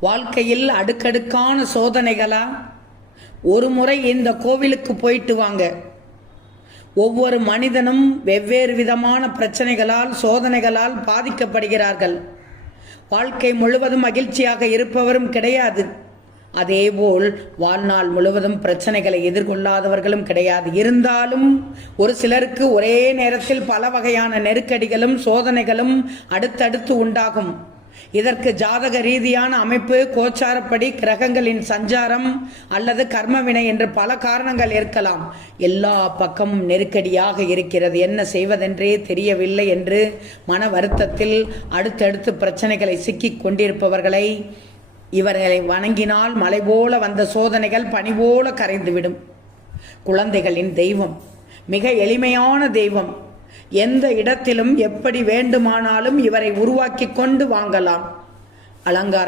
வாழ்க்கையில் அடுக்கடுக்கான சோதனைகளா? ஒரு முறை இந்த கோவிலுக்கு போயிட்டு வாங்க. ஒவ்வொரு மனிதனும் வெவ்வேறு விதமான பிரச்சனைகளால், சோதனைகளால் பாதிக்கப்படுகிறார்கள். வாழ்க்கை முழுவதும் மகிழ்ச்சியாக இருப்பவரும் கிடையாது. அதேபோல் வாழ்நாள் முழுவதும் பிரச்சனைகளை எதிர்கொள்ளாதவர்களும் கிடையாது. இருந்தாலும் ஒரு சிலருக்கு ஒரே நேரத்தில் பல வகையான நெருக்கடிகளும் சோதனைகளும் அடுத்தடுத்து உண்டாகும். இதற்கு ஜாதக ரீதியான அமைப்பு, கோச்சாரப்படி, கிரகங்களின் சஞ்சாரம் அல்லது கர்மவினை என்று பல காரணங்கள் இருக்கலாம். எல்லா பக்கமும் நெருக்கடியாக இருக்கிறது, என்ன செய்வதென்றே தெரியவில்லை என்று மன வருத்தத்தில் அடுத்தடுத்து பிரச்சனைகளை சிக்கிக் கொண்டிருப்பவர்களை இவர்களை வணங்கினால் மலை போல வந்த சோதனைகள் பனி போல கரைந்துவிடும். குழந்தைகளின் தெய்வம், மிக எளிமையான தெய்வம். எந்த இடத்திலும் எப்படி வேண்டுமானாலும் இவரை உருவாக்கி கொண்டு வாங்கலாம். அலங்கார